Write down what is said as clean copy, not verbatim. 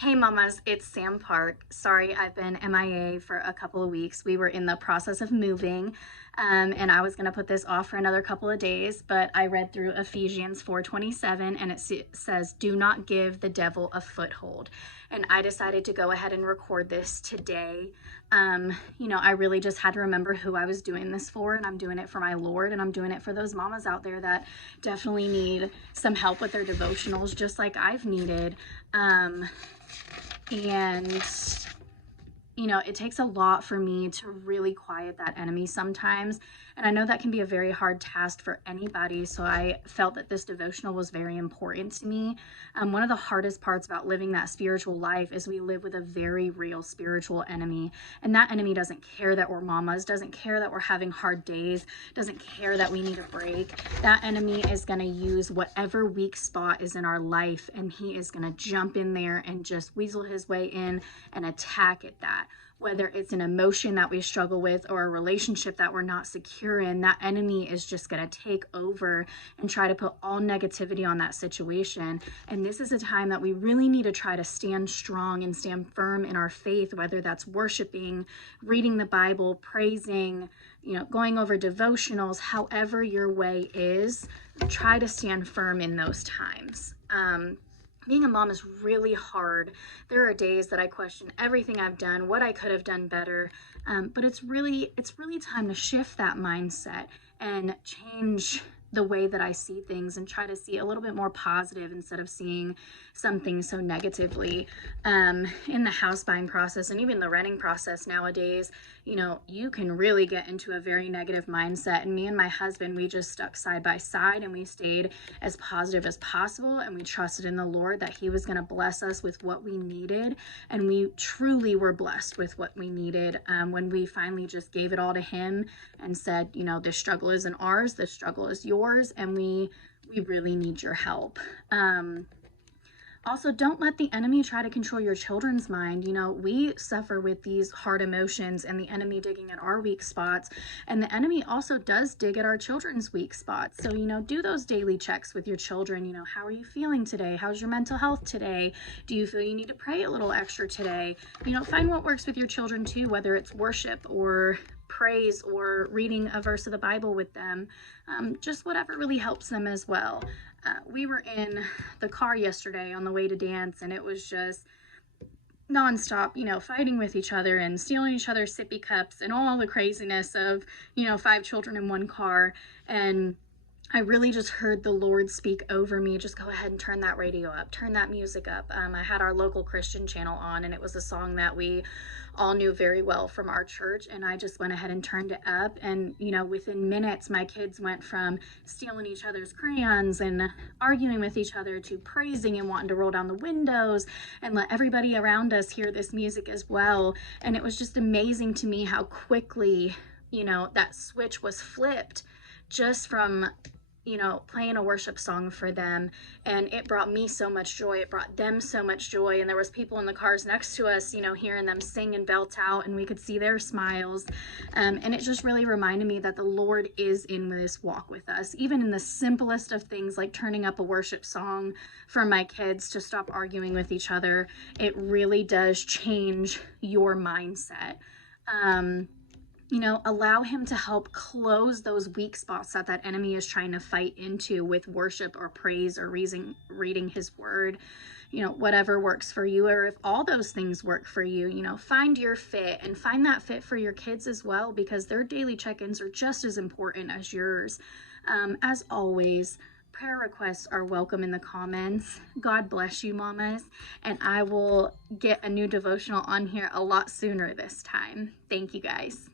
Hey mamas, it's Sam Park. Sorry, I've been MIA for a couple of weeks. We were in the process of moving, and I was gonna put this off for another couple of days, but I read through Ephesians 4:27, and it says, "Do not give the devil a foothold." And I decided to go ahead and record this today. I really just had to remember who I was doing this for, and I'm doing it for my Lord, and I'm doing it for those mamas out there that definitely need some help with their devotionals, just like I've needed. And it takes a lot for me to really quiet that enemy sometimes. And I know that can be a very hard task for anybody. So I felt that this devotional was very important to me. One of the hardest parts about living that spiritual life is we live with a very real spiritual enemy. And that enemy doesn't care that we're mamas, doesn't care that we're having hard days, doesn't care that we need a break. That enemy is going to use whatever weak spot is in our life, and he is going to jump in there and just weasel his way in and attack at that. Whether it's an emotion that we struggle with or a relationship that we're not secure in, that enemy is just going to take over and try to put all negativity on that situation. And this is a time that we really need to try to stand strong and stand firm in our faith, whether that's worshiping, reading the Bible, praising, going over devotionals, however your way is, try to stand firm in those times. Being a mom is really hard. There are days that I question everything I've done, what I could have done better. But it's really time to shift that mindset and change the way that I see things and try to see a little bit more positive instead of seeing something so negatively. In the house buying process and even the renting process nowadays, you can really get into a very negative mindset. And me and my husband, we just stuck side by side and we stayed as positive as possible. And we trusted in the Lord that he was going to bless us with what we needed. And we truly were blessed with what we needed when we finally just gave it all to him and said, this struggle isn't ours, this struggle is yours, and we really need your help. Also, don't let the enemy try to control your children's mind. We suffer with these hard emotions and the enemy digging at our weak spots. And the enemy also does dig at our children's weak spots. So, do those daily checks with your children. How are you feeling today? How's your mental health today? Do you feel you need to pray a little extra today? Find what works with your children too, whether it's worship or praise or reading a verse of the Bible with them, just whatever really helps them as well. We were in the car yesterday on the way to dance, and it was just nonstop, fighting with each other and stealing each other's sippy cups and all the craziness of, 5 children in one car. And I really just heard the Lord speak over me. Just go ahead and turn that radio up, turn that music up. I had our local Christian channel on, and it was a song that we all knew very well from our church. And I just went ahead and turned it up. And, within minutes, my kids went from stealing each other's crayons and arguing with each other to praising and wanting to roll down the windows and let everybody around us hear this music as well. And it was just amazing to me how quickly, that switch was flipped just from playing a worship song for them. And it brought me so much joy. It brought them so much joy. And there was people in the cars next to us, hearing them sing and belt out, and we could see their smiles. And it just really reminded me that the Lord is in this walk with us, even in the simplest of things, like turning up a worship song for my kids to stop arguing with each other. It really does change your mindset. Allow him to help close those weak spots that enemy is trying to fight into with worship or praise or reading his word, whatever works for you. Or if all those things work for you, find your fit and find that fit for your kids as well, because their daily check-ins are just as important as yours. As always, prayer requests are welcome in the comments. God bless you, mamas. And I will get a new devotional on here a lot sooner this time. Thank you guys.